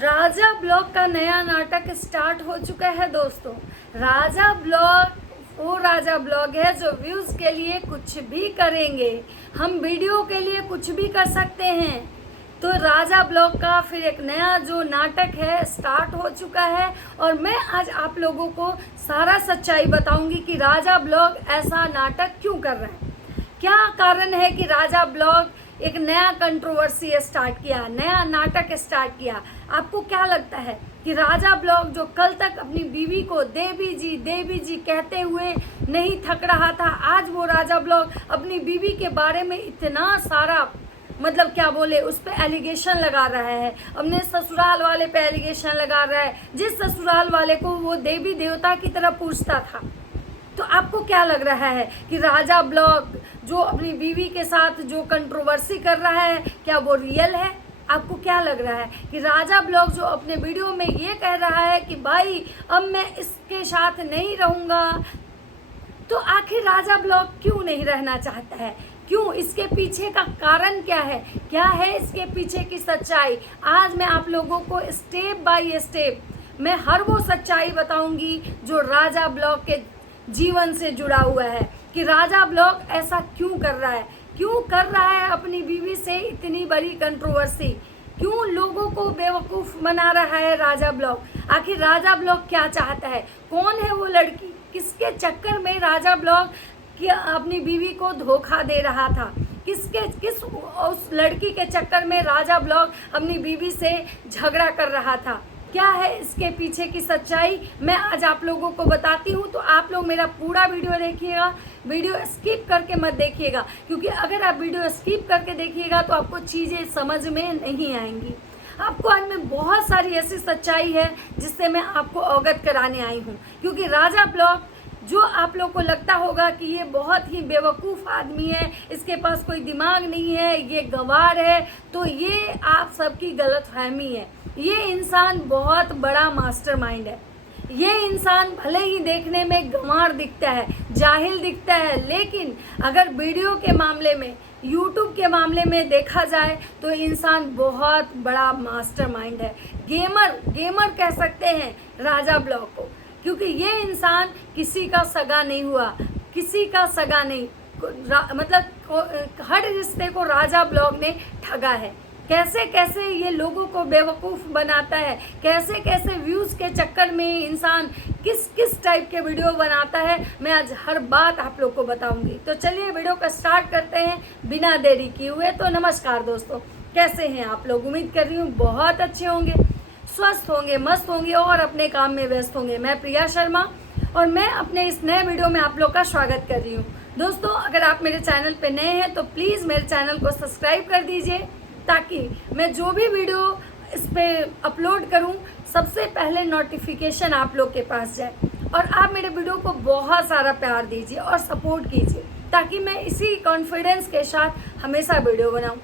राजा blog का नया नाटक स्टार्ट हो चुका है दोस्तों। राजा ब्लॉग वो राजा ब्लॉग है जो व्यूज़ के लिए कुछ भी करेंगे। हम वीडियो के लिए कुछ भी कर सकते हैं। तो राजा ब्लॉग का फिर एक नया जो नाटक है स्टार्ट हो चुका है और मैं आज आप लोगों को सारा सच्चाई बताऊंगी कि राजा ब्लॉग ऐसा नाटक क्यों कर रहा है। क्या कारण है कि राजा ब्लॉग एक नया कंट्रोवर्सी स्टार्ट किया, नया नाटक स्टार्ट किया। आपको क्या लगता है कि राजा ब्लॉग जो कल तक अपनी बीवी को देवी जी कहते हुए नहीं थक रहा था, आज वो राजा ब्लॉग अपनी बीवी के बारे में इतना सारा क्या बोले उस पर एलिगेशन लगा रहा है, अपने ससुराल वाले पे एलिगेशन लगा रहा है, जिस ससुराल वाले को वो देवी देवता की तरह पूजता था। तो आपको क्या लग रहा है कि राजा ब्लॉग जो अपनी बीवी के साथ जो कंट्रोवर्सी कर रहा है, क्या वो रियल है? आपको क्या लग रहा है कि राजा ब्लॉग जो अपने वीडियो में ये कह रहा है कि भाई अब मैं इसके साथ नहीं रहूँगा, तो आखिर राजा ब्लॉग क्यों नहीं रहना चाहता है? क्यों? इसके पीछे का कारण क्या है? क्या है इसके पीछे की सच्चाई? आज मैं आप लोगों को स्टेप बाय स्टेप मैं हर वो सच्चाई बताऊंगी जो राजा ब्लॉग के जीवन से जुड़ा हुआ है कि राजा ब्लॉग ऐसा क्यों कर रहा है, क्यों कर रहा है अपनी बीवी से इतनी बड़ी कंट्रोवर्सी, क्यों लोगों को बेवकूफ़ बना रहा है राजा ब्लॉग। आखिर राजा ब्लॉग क्या चाहता है? कौन है वो लड़की? किसके चक्कर में राजा ब्लॉग कि अपनी बीवी को धोखा दे रहा था? किस उस लड़की के चक्कर में राजा ब्लॉग अपनी बीवी से झगड़ा कर रहा था? क्या है इसके पीछे की सच्चाई? मैं आज आप लोगों को बताती हूँ। तो आप लोग मेरा पूरा वीडियो देखिएगा, वीडियो स्किप करके मत देखिएगा, क्योंकि अगर आप वीडियो स्किप करके देखिएगा तो आपको चीज़ें समझ में नहीं आएंगी। आपको आज में बहुत सारी ऐसी सच्चाई है जिससे मैं आपको अवगत कराने आई हूँ। क्योंकि राजा ब्लॉग जो आप लोग को लगता होगा कि ये बहुत ही बेवकूफ़ आदमी है, इसके पास कोई दिमाग नहीं है, ये गंवार है, तो ये आप सबकी गलतफहमी है। ये इंसान बहुत बड़ा मास्टरमाइंड है। ये इंसान भले ही देखने में गंवार दिखता है, जाहिल दिखता है, लेकिन अगर वीडियो के मामले में, यूट्यूब के मामले में देखा जाए तो इंसान बहुत बड़ा मास्टरमाइंड है। गेमर कह सकते हैं राजा ब्लॉग को, क्योंकि ये इंसान किसी का सगा नहीं हुआ, किसी का सगा नहीं, हर रिश्ते को राजा ब्लॉग ने ठगा है। कैसे कैसे ये लोगों को बेवकूफ़ बनाता है, कैसे कैसे व्यूज़ के चक्कर में इंसान किस टाइप के वीडियो बनाता है, मैं आज हर बात आप लोग को बताऊंगी। तो चलिए वीडियो का स्टार्ट करते हैं बिना देरी किए हुए। तो नमस्कार दोस्तों, कैसे हैं आप लोग? उम्मीद कर रही हूँ बहुत अच्छे होंगे, स्वस्थ होंगे, मस्त होंगे और अपने काम में व्यस्त होंगे। मैं प्रिया शर्मा और मैं अपने इस नए वीडियो में आप लोग का स्वागत कर रही हूँ। दोस्तों, अगर आप मेरे चैनल पे नए हैं तो प्लीज़ मेरे चैनल को सब्सक्राइब कर दीजिए, ताकि मैं जो भी वीडियो इस पर अपलोड करूँ सबसे पहले नोटिफिकेशन आप लोग के पास जाए। और आप मेरे वीडियो को बहुत सारा प्यार दीजिए और सपोर्ट कीजिए, ताकि मैं इसी कॉन्फिडेंस के साथ हमेशा वीडियो बनाऊँ।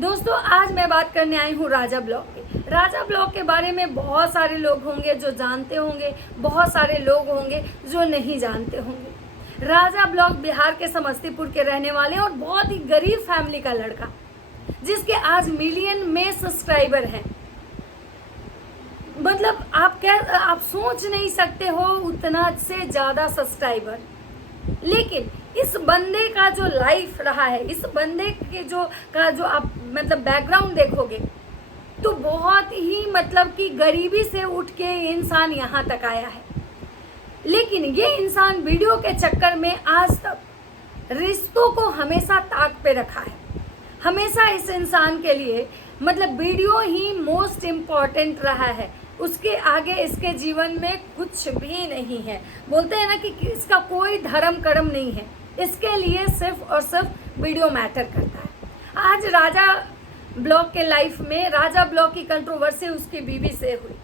दोस्तों, आज मैं बात करने आई हूँ राजा ब्लॉग की। राजा ब्लॉग के बारे में बहुत सारे लोग होंगे जो जानते होंगे, बहुत सारे लोग होंगे जो नहीं जानते होंगे। राजा ब्लॉग बिहार के समस्तीपुर के रहने वाले और बहुत ही गरीब फैमिली का लड़का, जिसके आज मिलियन में सब्सक्राइबर हैं। आप सोच नहीं सकते हो उतना से ज़्यादा सब्सक्राइबर। लेकिन इस बंदे का जो लाइफ रहा है, इस बंदे के जो आप बैकग्राउंड देखोगे तो बहुत ही कि गरीबी से उठ के इंसान यहाँ तक आया है। लेकिन ये इंसान वीडियो के चक्कर में आज तक रिश्तों को हमेशा ताक पे रखा है। हमेशा इस इंसान के लिए वीडियो ही मोस्ट इम्पॉर्टेंट रहा है। उसके आगे इसके जीवन में कुछ भी नहीं है। बोलते हैं ना कि इसका कोई धर्म कर्म नहीं है, इसके लिए सिर्फ और सिर्फ वीडियो मैटर करता है। आज राजा ब्लॉग के लाइफ में राजा ब्लॉग की कंट्रोवर्सी उसकी बीवी से हुई।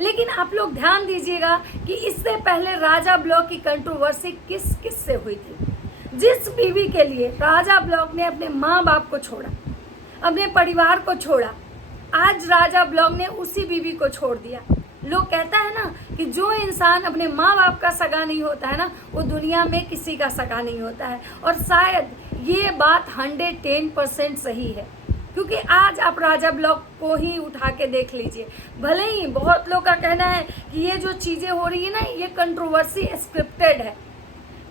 लेकिन आप लोग ध्यान दीजिएगा कि इससे पहले राजा ब्लॉग की कंट्रोवर्सी किस से हुई थी। जिस बीवी के लिए राजा ब्लॉग ने अपने माँ बाप को छोड़ा, अपने परिवार को छोड़ा, आज राजा ब्लॉग ने उसी बीवी को छोड़ दिया। लोग कहता है ना कि जो इंसान अपने माँ बाप का सगा नहीं होता है ना, वो दुनिया में किसी का सगा नहीं होता है। और शायद ये बात 110% सही है। क्योंकि आज आप राजा ब्लॉग को ही उठा के देख लीजिए। भले ही बहुत लोग का कहना है कि ये जो चीज़ें हो रही है ना, ये कंट्रोवर्सी स्क्रिप्टेड है,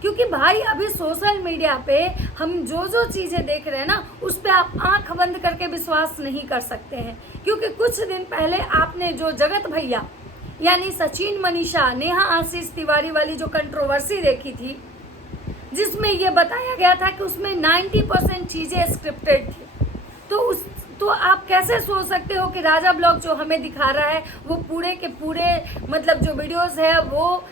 क्योंकि भाई अभी सोशल मीडिया पे हम जो जो चीज़ें देख रहे हैं ना, उस पर आप आंख बंद करके विश्वास नहीं कर सकते हैं। क्योंकि कुछ दिन पहले आपने जो जगत भैया यानी सचिन मनीषा नेहा आशीष तिवारी वाली जो कंट्रोवर्सी देखी थी, जिसमें ये बताया गया था कि उसमें 90% चीज़ें स्क्रिप्टेड थी, तो आप कैसे सोच सकते हो कि राजा ब्लॉग जो हमें दिखा रहा है वो पूरे के पूरे मतलब जो वीडियोस है वो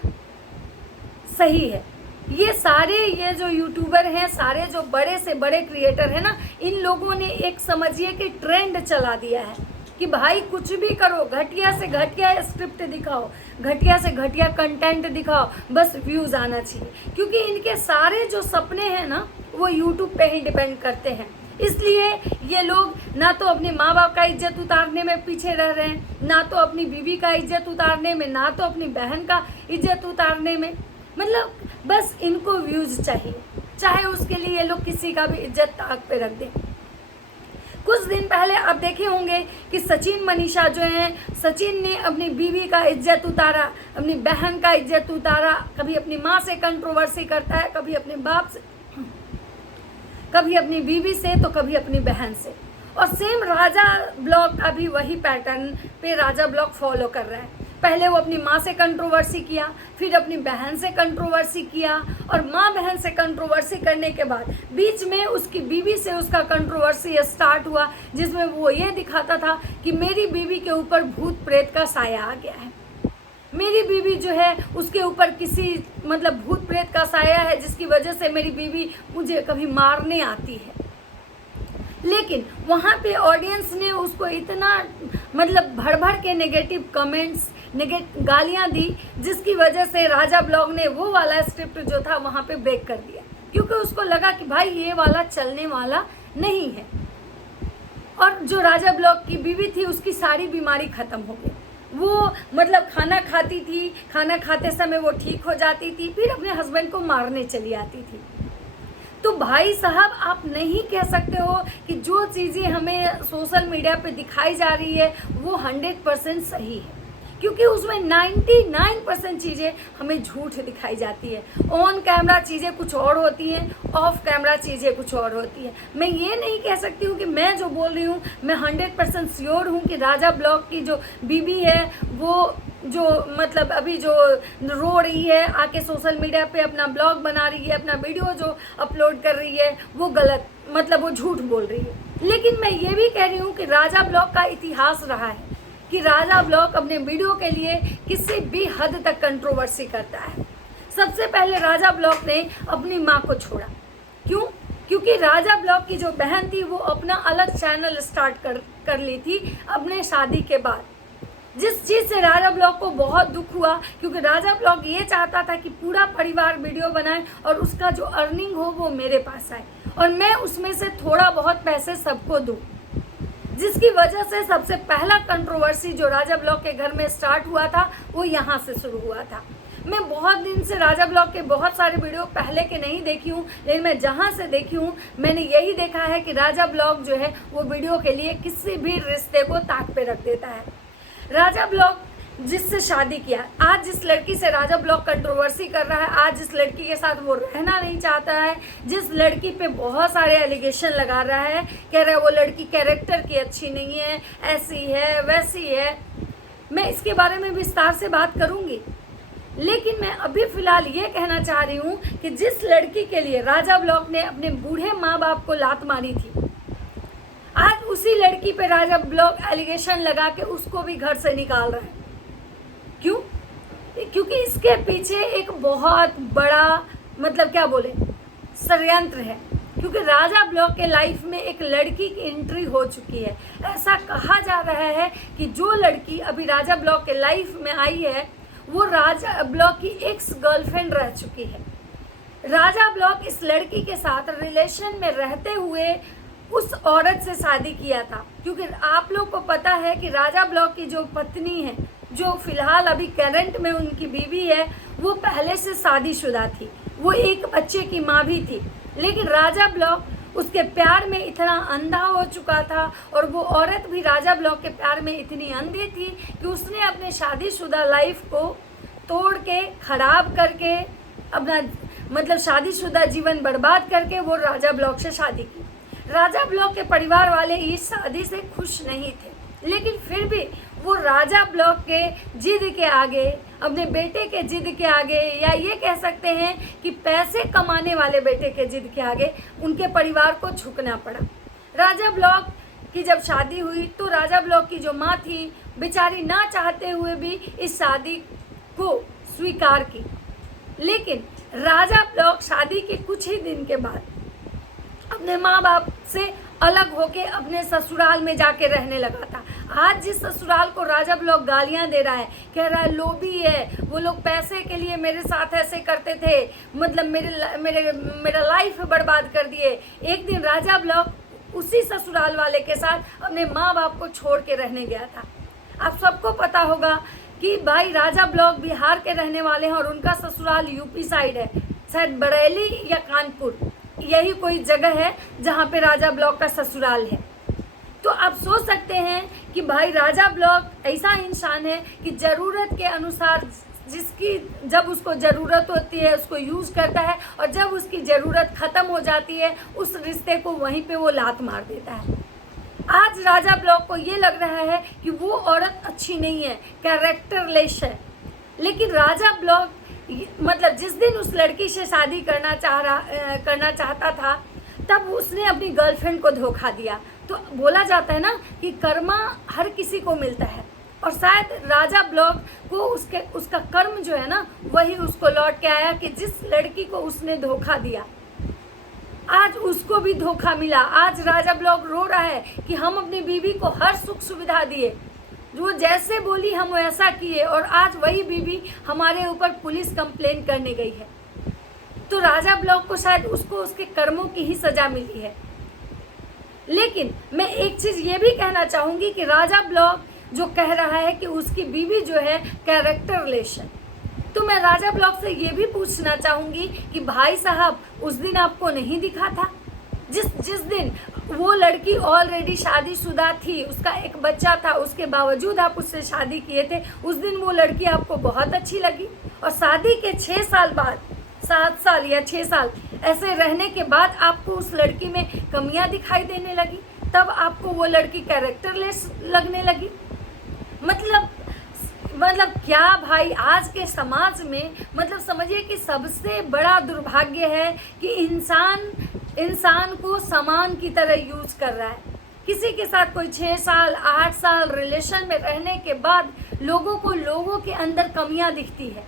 सही है। ये जो यूट्यूबर हैं, सारे जो बड़े से बड़े क्रिएटर हैं ना, इन लोगों ने एक समझिए कि ट्रेंड चला दिया है कि भाई कुछ भी करो, घटिया से घटिया स्क्रिप्ट दिखाओ, घटिया से घटिया कंटेंट दिखाओ, बस व्यूज़ आना चाहिए। क्योंकि इनके सारे जो सपने हैं ना, वो यूट्यूब पे ही डिपेंड करते हैं। इसलिए ये लोग ना तो अपने माँ बाप का इज्जत उतारने में पीछे रह रहे हैं, ना तो अपनी बीवी का इज्जत उतारने में, ना तो अपनी बहन का इज्जत उतारने में। मतलब बस इनको व्यूज़ चाहिए, चाहे उसके लिए ये लोग किसी का भी इज्जत ताक पे रख दें। कुछ दिन पहले आप देखे होंगे कि सचिन मनीषा जो हैं, सचिन ने अपनी बीवी का इज्जत उतारा, अपनी बहन का इज्जत उतारा, कभी अपनी माँ से कंट्रोवर्सी करता है, कभी अपने बाप से, कभी अपनी बीवी से, तो कभी अपनी बहन से। और सेम राजा ब्लॉग का भी वही पैटर्न पे राजा ब्लॉग फॉलो कर रहा है। पहले वो अपनी माँ से कंट्रोवर्सी किया, फिर अपनी बहन से कंट्रोवर्सी किया, और माँ बहन से कंट्रोवर्सी करने के बाद बीच में उसकी बीवी से उसका कंट्रोवर्सी स्टार्ट हुआ, जिसमें वो ये दिखाता था कि मेरी बीवी के ऊपर भूत प्रेत का साया आ गया है, मेरी बीवी जो है उसके ऊपर किसी मतलब भूत प्रेत का साया है, जिसकी वजह से मेरी बीवी मुझे कभी मारने आती है। लेकिन वहाँ पे ऑडियंस ने उसको इतना मतलब भर भर के नेगेटिव कमेंट्स, गालियाँ दी, जिसकी वजह से राजा ब्लॉग ने वो वाला स्क्रिप्ट जो था वहाँ पे ब्रेक कर दिया, क्योंकि उसको लगा कि भाई ये वाला चलने वाला नहीं है। और जो राजा ब्लॉग की बीवी थी उसकी सारी बीमारी ख़त्म हो गई। वो मतलब खाना खाती थी, खाना खाते समय वो ठीक हो जाती थी, फिर अपने हस्बैंड को मारने चली आती थी। तो भाई साहब, आप नहीं कह सकते हो कि जो चीज़ें हमें सोशल मीडिया पे दिखाई जा रही है वो 100% सही है, क्योंकि उसमें 99% चीज़ें हमें झूठ दिखाई जाती है। ऑन कैमरा चीज़ें कुछ और होती हैं, ऑफ कैमरा चीज़ें कुछ और होती हैं। मैं ये नहीं कह सकती हूँ कि मैं जो बोल रही हूँ, मैं 100% श्योर हूँ कि राजा ब्लॉग की जो बीवी है वो जो मतलब अभी जो रो रही है आके सोशल मीडिया पे अपना ब्लॉग बना रही है, अपना वीडियो जो अपलोड कर रही है, वो गलत मतलब वो झूठ बोल रही है। लेकिन मैं ये भी कह रही हूँ कि राजा ब्लॉग का इतिहास रहा है कि राजा ब्लॉग अपने वीडियो के लिए किसी भी हद तक कंट्रोवर्सी करता है। सबसे पहले राजा ब्लॉग ने अपनी माँ को छोड़ा। क्यों? क्योंकि राजा ब्लॉग की जो बहन थी वो अपना अलग चैनल स्टार्ट कर ली थी अपने शादी के बाद, जिस चीज़ से राजा ब्लॉग को बहुत दुख हुआ, क्योंकि राजा ब्लॉग ये चाहता था कि पूरा परिवार वीडियो बनाए और उसका जो अर्निंग हो वो मेरे पास आए और मैं उसमें से थोड़ा बहुत पैसे सबको दूँ, जिसकी वजह से सबसे पहला कंट्रोवर्सी जो राजा ब्लॉग के घर में स्टार्ट हुआ था वो यहाँ से शुरू हुआ था। मैं बहुत दिन से राजा ब्लॉग के बहुत सारे वीडियो पहले के नहीं देखी हूँ, लेकिन मैं जहाँ से देखी हूँ मैंने यही देखा है कि राजा ब्लॉग जो है वो वीडियो के लिए किसी भी रिश्ते को ताक पे रख देता है। राजा ब्लॉग जिससे शादी किया, आज जिस लड़की से राजा ब्लॉग कंट्रोवर्सी कर रहा है, आज जिस लड़की के साथ वो रहना नहीं चाहता है, जिस लड़की पे बहुत सारे एलिगेशन लगा रहा है, कह रहा है वो लड़की कैरेक्टर की अच्छी नहीं है, ऐसी है वैसी है, मैं इसके बारे में विस्तार से बात करूंगी। लेकिन मैं अभी फ़िलहाल ये कहना चाह रही हूँ कि जिस लड़की के लिए राजा ब्लॉग ने अपने बूढ़े माँ बाप को लात मारी थी, आज उसी लड़की पे राजा ब्लॉग एलिगेशन लगा के उसको भी घर से निकाल रहा है। क्यों? क्योंकि इसके पीछे एक बहुत बड़ा मतलब क्या बोले षड्यंत्र है, क्योंकि राजा ब्लॉग के लाइफ में एक लड़की की एंट्री हो चुकी है। ऐसा कहा जा रहा है कि जो लड़की अभी राजा ब्लॉग के लाइफ में आई है वो राजा ब्लॉग की एक्स गर्लफ्रेंड रह चुकी है। राजा ब्लॉग इस लड़की के साथ रिलेशन में रहते हुए उस औरत से शादी किया था, क्योंकि आप लोग को पता है कि राजा ब्लॉग की जो पत्नी है, जो फिलहाल अभी करंट में उनकी बीवी है, वो पहले से शादीशुदा थी, वो एक बच्चे की माँ भी थी। लेकिन राजा ब्लॉग उसके प्यार में इतना अंधा हो चुका था, और वो औरत भी राजा ब्लॉक के प्यार में इतनी अंधी थी कि उसने अपने शादीशुदा लाइफ को तोड़ के खराब करके अपना मतलब शादीशुदा जीवन बर्बाद करके वो राजा ब्लॉक से शादी की। राजा ब्लॉक के परिवार वाले इस शादी से खुश नहीं थे, लेकिन फिर भी वो राजा ब्लॉक के जिद के आगे, अपने बेटे के जिद के आगे, या ये कह सकते हैं कि पैसे कमाने वाले बेटे के जिद के आगे उनके परिवार को झुकना पड़ा। राजा ब्लॉक की जब शादी हुई तो राजा ब्लॉक की जो माँ थी बेचारी ना चाहते हुए भी इस शादी को स्वीकार की, लेकिन राजा ब्लॉक शादी के कुछ ही दिन के बाद अपने माँ बाप से अलग होके अपने ससुराल में जाके रहने लगा था। आज जिस ससुराल को राजा ब्लॉक गालियां दे रहा है, कह रहा है लोभी है, वो लोग पैसे के लिए मेरे साथ ऐसे करते थे, मतलब मेरा लाइफ बर्बाद कर दिए। एक दिन राजा ब्लॉक उसी ससुराल वाले के साथ अपने माँ बाप को छोड़ के रहने गया था। आप सबको पता होगा कि भाई राजा ब्लॉक बिहार के रहने वाले हैं और उनका ससुराल यूपी साइड है, शायद बरेली या कानपुर, यही कोई जगह है जहाँ पे राजा ब्लॉक का ससुराल है। तो आप सोच सकते हैं कि भाई राजा ब्लॉक ऐसा इंसान है कि ज़रूरत के अनुसार जिसकी जब उसको ज़रूरत होती है उसको यूज़ करता है, और जब उसकी ज़रूरत ख़त्म हो जाती है उस रिश्ते को वहीं पे वो लात मार देता है। आज राजा ब्लॉक को ये लग रहा है कि वो औरत अच्छी नहीं है, कैरेक्टरलेस है, लेकिन राजा ब्लॉक मतलब जिस दिन उस लड़की से शादी करना चाहता था तब उसने अपनी गर्लफ्रेंड को धोखा दिया। तो बोला जाता है ना कि कर्मा हर किसी को मिलता है, और शायद राजा ब्लॉक को उसका कर्म जो है ना वही उसको लौट के आया कि जिस लड़की को उसने धोखा दिया आज उसको भी धोखा मिला। आज राजा ब्लॉक रो रहा है कि हम अपनी बीवी को हर सुख सुविधा दिए, वो जैसे बोली हम वैसा किए, और आज वही बीवी हमारे ऊपर पुलिस कंप्लेंट करने गई है। तो राजा ब्लॉक को शायद उसको उसके कर्मों की ही सजा मिली है। लेकिन मैं एक चीज़ ये भी कहना चाहूँगी कि राजा ब्लॉक जो कह रहा है कि उसकी बीवी जो है कैरेक्टरलेस है, तो मैं राजा ब्लॉक से ये भी पूछना चाहूँगी कि भाई साहब उस दिन आपको नहीं दिखा था, जिस दिन वो लड़की ऑलरेडी शादीशुदा थी, उसका एक बच्चा था, उसके बावजूद आप उससे शादी किए थे, उस दिन वो लड़की आपको बहुत अच्छी लगी, और शादी के 6 साल बाद, 7 साल या 6 साल ऐसे रहने के बाद आपको उस लड़की में कमियां दिखाई देने लगी, तब आपको वो लड़की कैरेक्टरलेस लगने लगी। मतलब क्या भाई, आज के समाज में मतलब समझिए कि सबसे बड़ा दुर्भाग्य है कि इंसान को सामान की तरह यूज कर रहा है। किसी के साथ कोई 6 साल 8 साल रिलेशन में रहने के बाद लोगों के अंदर कमियां दिखती है।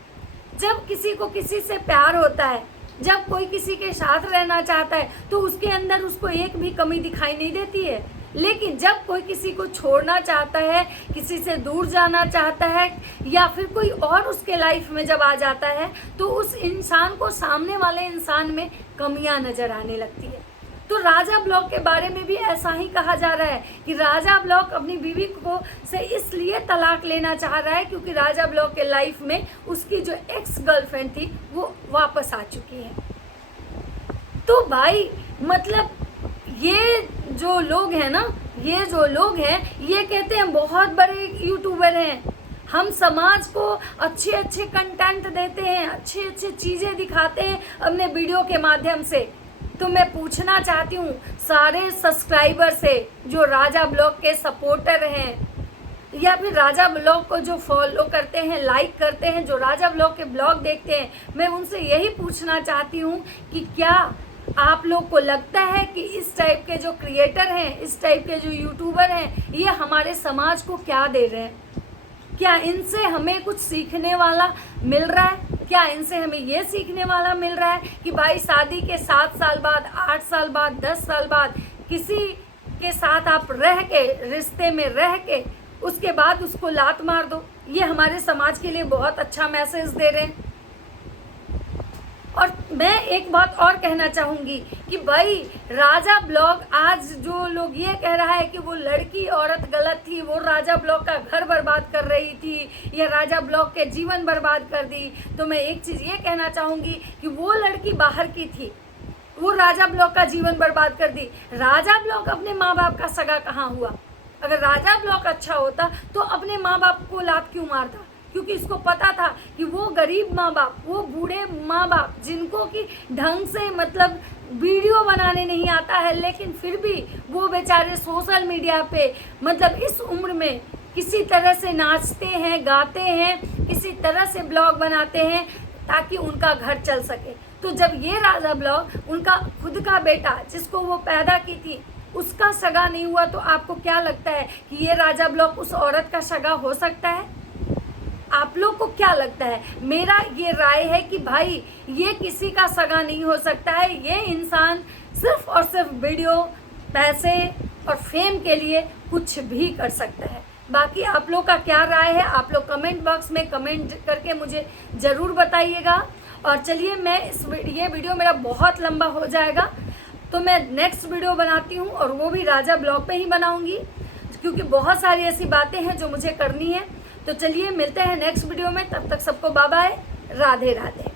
जब किसी को किसी से प्यार होता है, जब कोई किसी के साथ रहना चाहता है तो उसके अंदर उसको एक भी कमी दिखाई नहीं देती है, लेकिन जब कोई किसी को छोड़ना चाहता है, किसी से दूर जाना चाहता है, या फिर कोई और उसके लाइफ में जब आ जाता है तो उस इंसान को सामने वाले इंसान में कमियां नजर आने लगती है। तो राजा ब्लॉक के बारे में भी ऐसा ही कहा जा रहा है कि राजा ब्लॉक अपनी बीवी को से इसलिए तलाक लेना चाह रहा है क्योंकि राजा ब्लॉक के लाइफ में उसकी जो एक्स गर्लफ्रेंड थी वो वापस आ चुकी है। तो भाई मतलब ये जो लोग हैं ना, ये कहते हैं बहुत बड़े यूट्यूबर हैं, हम समाज को अच्छे कंटेंट देते हैं, अच्छे चीज़ें दिखाते हैं अपने वीडियो के माध्यम से। तो मैं पूछना चाहती हूँ सारे सब्सक्राइबर से जो राजा ब्लॉग के सपोर्टर हैं या फिर राजा ब्लॉग को जो फॉलो करते हैं, लाइक करते हैं, जो राजा ब्लॉग के ब्लॉग देखते हैं, मैं उनसे यही पूछना चाहती हूँ कि क्या आप लोग को लगता है कि इस टाइप के जो क्रिएटर हैं, इस टाइप के जो यूट्यूबर हैं, ये हमारे समाज को क्या दे रहे हैं? क्या इनसे हमें कुछ सीखने वाला मिल रहा है? क्या इनसे हमें ये सीखने वाला मिल रहा है कि भाई शादी के 7 साल बाद, 8 साल बाद, 10 साल बाद किसी के साथ आप रह के, रिश्ते में रह के, उसके बाद उसको लात मार दो? ये हमारे समाज के लिए बहुत अच्छा मैसेज दे रहे हैं। और मैं एक बात और कहना चाहूँगी कि भाई राजा ब्लॉग आज जो लोग ये कह रहा है कि वो लड़की औरत गलत थी, वो राजा ब्लॉग का घर बर्बाद कर रही थी या राजा ब्लॉग के जीवन बर्बाद कर दी, तो मैं एक चीज़ ये कहना चाहूँगी कि वो लड़की बाहर की थी, वो राजा ब्लॉग का जीवन बर्बाद कर दी। राजा ब्लॉग अपने माँ बाप का सगा कहाँ हुआ? अगर राजा ब्लॉग अच्छा होता तो अपने माँ बाप को लात क्यों मारता? क्योंकि इसको पता था कि वो गरीब माँ बाप, वो बूढ़े माँ बाप जिनको कि ढंग से मतलब वीडियो बनाने नहीं आता है, लेकिन फिर भी वो बेचारे सोशल मीडिया पे मतलब इस उम्र में किसी तरह से नाचते हैं, गाते हैं, किसी तरह से ब्लॉग बनाते हैं ताकि उनका घर चल सके। तो जब ये राजा ब्लॉग उनका खुद का बेटा जिसको वो पैदा की थी उसका सगा नहीं हुआ, तो आपको क्या लगता है कि ये राजा ब्लॉग उस औरत का सगा हो सकता है? आप लोग को क्या लगता है? मेरा ये राय है कि भाई ये किसी का सगा नहीं हो सकता है। ये इंसान सिर्फ और सिर्फ वीडियो, पैसे और फेम के लिए कुछ भी कर सकता है। बाकी आप लोग का क्या राय है? आप लोग कमेंट बॉक्स में कमेंट करके मुझे ज़रूर बताइएगा। और चलिए मैं ये वीडियो मेरा बहुत लंबा हो जाएगा, तो मैं नेक्स्ट वीडियो बनाती हूँ और वो भी राजा ब्लॉग पे ही बनाऊँगी, क्योंकि बहुत सारी ऐसी बातें हैं जो मुझे करनी है। तो चलिए मिलते हैं नेक्स्ट वीडियो में, तब तक सबको बाय बाय, राधे राधे।